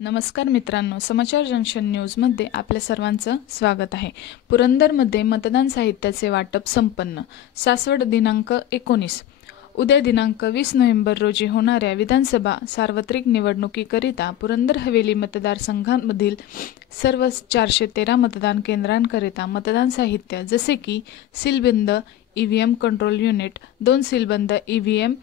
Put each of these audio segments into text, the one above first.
नमस्कार मित्रांनो, समाचार जंक्शन न्यूजमध्ये आपल्या सर्वांचं स्वागत आहे। पुरंदरमध्ये मतदान साहित्याचे वाटप संपन्न। सासवड दिनांक 19 उद्या दिनांक 20 नोव्हेंबर रोजी होणाऱ्या विधानसभा सार्वत्रिक निवडणुकीकरिता पुरंदर हवेली मतदारसंघामधील सर्व 413 मतदान केंद्रांकरिता मतदान साहित्य जसे की सीलबंद ईव्हीएम कंट्रोल युनिट, 2 सीलबंद ईव्हीएम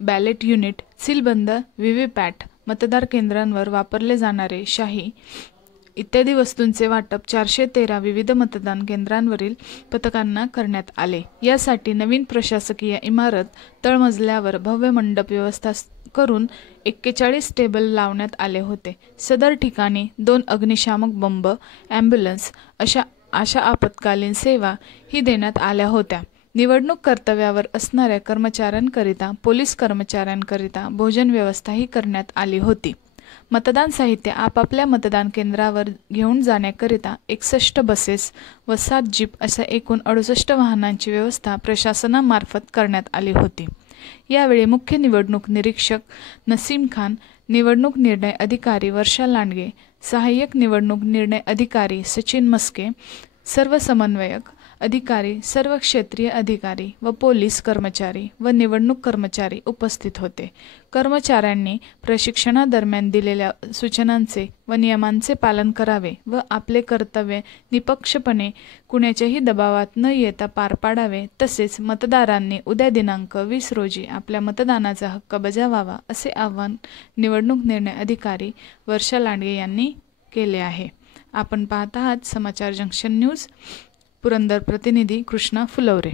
बॅलेट युनिट, सीलबंद व्हीव्हीपॅट, मतदार केंद्रांवर वापरले जाणारे शाई इत्यादी वस्तूंचे वाटप 413 विविध मतदान केंद्रांवरील पथकांना करण्यात आले। यासाठी नवीन प्रशासकीय इमारत तळमजल्यावर भव्य मंडप व्यवस्था करून 41 टेबल लावण्यात आले होते। सदर ठिकाणी 2 अग्निशामक बंब, ॲम्ब्युलन्स अशा आपत्कालीन सेवा ही देण्यात आल्या होत्या। निवडणूक कर्तव्यावर असणाऱ्या कर्मचाऱ्यांकरिता, पोलीस कर्मचाऱ्यांकरिता भोजन व्यवस्थाही करण्यात आली होती। मतदान साहित्य आपापल्या मतदान केंद्रावर घेऊन जाण्याकरिता 61 बसेस व 7 जीप अशा एकूण 68 वाहनांची व्यवस्था प्रशासनामार्फत करण्यात आली होती। यावेळी मुख्य निवडणूक निरीक्षक नसीम खान, निवडणूक निर्णय अधिकारी वर्षा लांडगे, सहाय्यक निवडणूक निर्णय अधिकारी सचिन मस्के, सर्व समन्वयक अधिकारी, सर्व क्षेत्रीय अधिकारी व पोलीस कर्मचारी व निवडणूक कर्मचारी उपस्थित होते। कर्मचाऱ्यांनी प्रशिक्षणादरम्यान दिलेल्या सूचनांचे व नियमांचे पालन करावे व आपले कर्तव्य निपक्षपणे कुणाच्याही दबावात न येता पार पाडावे। तसेच मतदारांनी उद्या दिनांक 20 रोजी आपल्या मतदानाचा हक्क बजावावा असे आवाहन निवडणूक निर्णय अधिकारी वर्षा लांडगे यांनी केले आहे। आपण पाहत आहात समाचार जंक्शन न्यूज। पुरंदर प्रतिनिधी कृष्णा फुलवरे।